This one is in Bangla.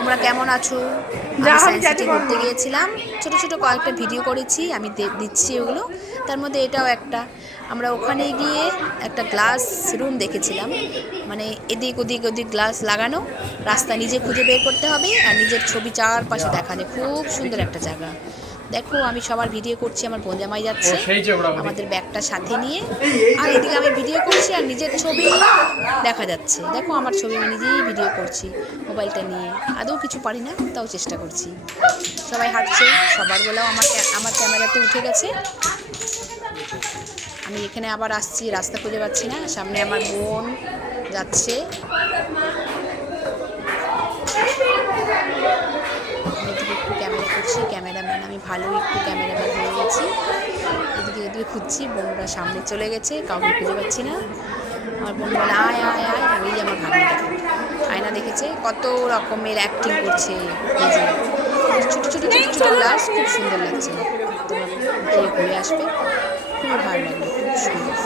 তোমরা কেমন আছো? আমি সায়েন্স সিটি ঘুরতে গিয়েছিলাম, ছোটো ছোটো কয়েকটা ভিডিও করেছি, আমি দিচ্ছি ওগুলো। তার মধ্যে এটাও একটা। আমরা ওখানে গিয়ে একটা গ্লাস রুম দেখেছিলাম, মানে এদিক ওদিক ওদিক গ্লাস লাগানো, রাস্তা নিজে খুঁজে বের করতে হবে আর নিজের ছবি চারপাশে দেখা যায়। খুব সুন্দর একটা জায়গা। দেখো আমি সবার ভিডিও করছি, আমার বোনজামাই যাচ্ছে আমাদের ব্যাগটা সাথে নিয়ে, আর এদিকে আমি ভিডিও করছি আর নিজের ছবি দেখা যাচ্ছে। দেখো আমার ছবি আমি নিজেই ভিডিও করছি মোবাইলটা নিয়ে, আদৌ কিছু পারি না, তাও চেষ্টা করছি। সবাই হাঁটছে, সবার বেলাও আমার ক্যামেরাতে উঠে গেছে। আমি এখানে আবার আসছি, রাস্তা খুঁজে পাচ্ছি না। সামনে আমার বোন যাচ্ছে, এদিকে একটু ক্যামেরা করছি, ক্যামেরাম্যান আমি ভালোই একটু ক্যামেরাম্যান হয়ে গেছি। এদিকে এদিকে খুঁজছি, বোনরা সামনে চলে গেছে, কাউকে খুঁজে পাচ্ছি না। আমার বোন বলে আয় আয় আয়, আর এই যে আমার ভাগ্নি দেখো আয়না দেখেছে, কত রকমের অ্যাক্টিং করছে। এই যে ছোটো ছোটো ছোটো ছোটো গ্লাস, খুব সুন্দর লাগছে। তোমরা ঘুরে আসবে, খুবই ভালো লাগলো, খুব সুন্দর।